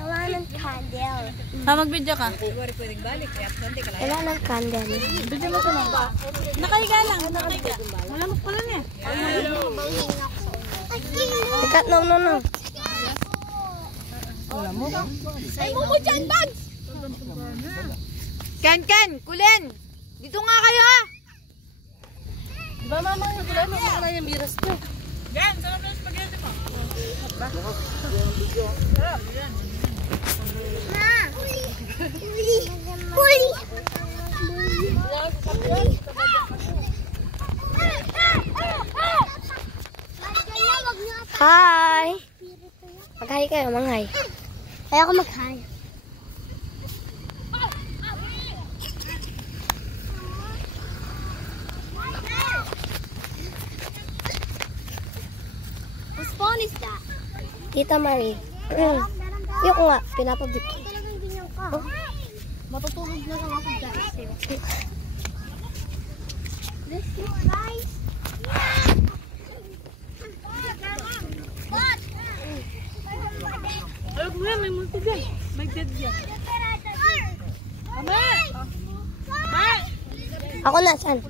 Wala ng candle. Mag-video ka. Wala ng candle. Video mo ito lang. Nakahiga lang. Nakahiga. Malamok pa lang eh. Ikat, no. Malamok. Ay mo dyan, Bags! Ken! Kulin! Dito nga kayo ha! Diba mama yung kulay mo? Baka na yung biras ko. Ken! Sarap yung spaghetti mo. Sarap, yan. Ma! Huli! Hi! Mag-hi kayo, mag-hi. Kaya ako mag-hi. Whose phone is that? Tita Marie. Yung nga, pinapabit. Oh. Matutulog na lang ako guys. Let's go guys. Ay, kuya, may multi dyan. May dead dyan. Mama! Ako na, saan?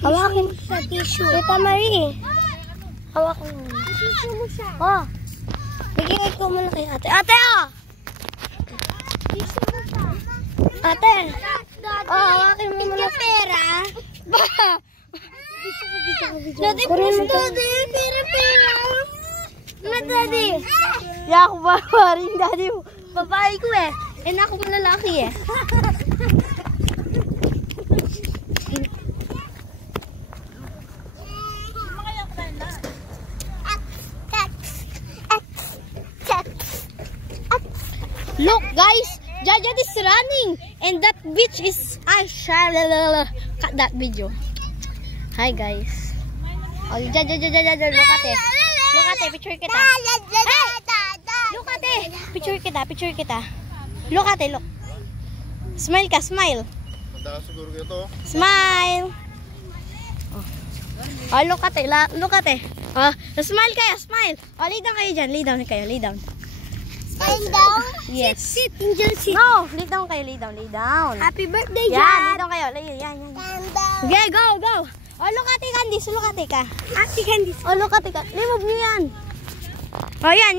Hawakin sa tissue. Tita Marie. Hawakin mo. Tissue mo siya. Oh. Bigyan ko muna kay ate. Ate, oh! Tissue mo siya. Ate. Oh, hawakin mo muna. Pera. Ba? Daddy, please, daddy. Pera. Daddy. Ya, ako ba rin, daddy. Babae ko eh. Eh, na ako malalaki eh. Look guys, Jaja is running and that beach is cut that video. Hi guys. Oh, Jaja, look at it. Look at it, picture kita. Hey! Look at it. Picture kita. Look at it, look. Smile ka, smile. Smile. Oh, look at it. Oh, smile kayo, smile. Oh, lay down kayo dyan. Lay down. Lying down? Yes. Sit. No, lay down kayo, lay down. Happy birthday, Jan. Yan, lay down kayo. Yan. Okay, go. Oh, look at it, Candice. ka. Ate Candice. Oh, look at it. Remove nyo yan. Oh, yan.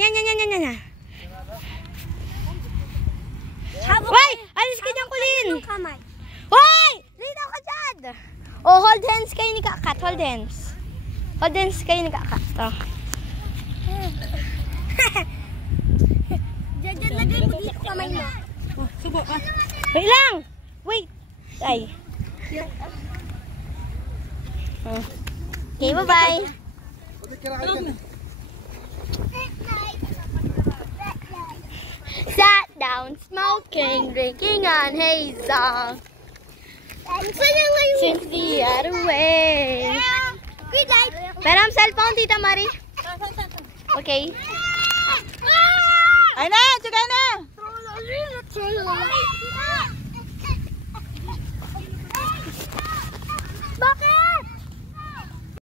Wait, alis ka dyan, Kulin. Hoy! Lay down ka dyan. Oh, hold hands kayo ni Kakat. Hold hands kayo ni Kakat. Oh. Diyan lagay mo dito kamay mo. Subo ka. Wait lang. Wait. Ay. Okay, bye-bye. Sat down, smoking, drinking on hazel. Since the other way. Pero ang cellphone, Tita Marie. Okay. Ay na, tsaka na.